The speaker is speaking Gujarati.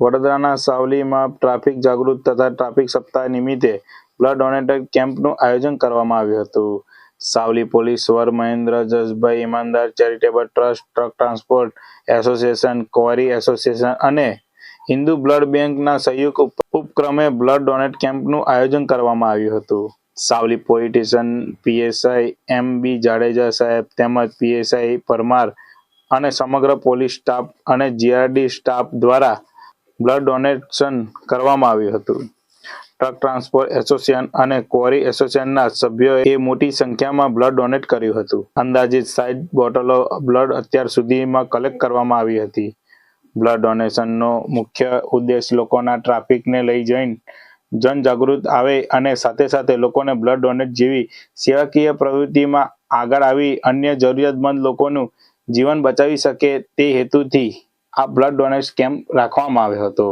વડોદરાના સાવલીમાં ટ્રાફિક જાગૃત તથા ટ્રાફિક સપ્તાહ નિમિત્તે બ્લડ ડોનેટર કેમ્પનું આયોજન કરવામાં આવ્યું હતું. સાવલી પોલીસ વર Mahendra Jasbhai Imandar charitable trust, truck transport association, quarry association અને હિન્દુ બ્લડ બેંકના સંયુક્ત ઉપક્રમે બ્લડ ડોનેટ કેમ્પનું આયોજન કરવામાં આવ્યું હતું. Savli police station PSI M B. Jadeja સાહેબ તેમજ પીએસઆઈ પરમાર અને સમગ્ર પોલીસ સ્ટાફ અને જીઆરડી સ્ટાફ દ્વારા બ્લડ ડોનેશન કરવામાં આવ્યું હતું. ટ્રક ટ્રાન્સપોર્ટ એસોસિએશન અને ક્વોરી એસોસિએશનના સભ્યોએ મોટી સંખ્યામાં બ્લડ ડોનેટ કર્યું હતું. અંદાજિત 60 બોટલો બ્લડ અત્યાર સુધીમાં કલેક્ટ કરવામાં આવી હતી. બ્લડ ડોનેશનનો મુખ્ય ઉદ્દેશ લોકોના ટ્રાફિકને લઈ જઈને જનજાગૃત આવે અને સાથે સાથે લોકોને બ્લડ ડોનેટ જેવી સેવાકીય પ્રવૃત્તિમાં આગળ આવી અન્ય જરૂરિયાતમંદ લોકોનું જીવન બચાવી શકે તે હેતુથી આ બ્લડ ડોનેશન કેમ્પ રાખવામાં આવ્યો હતો.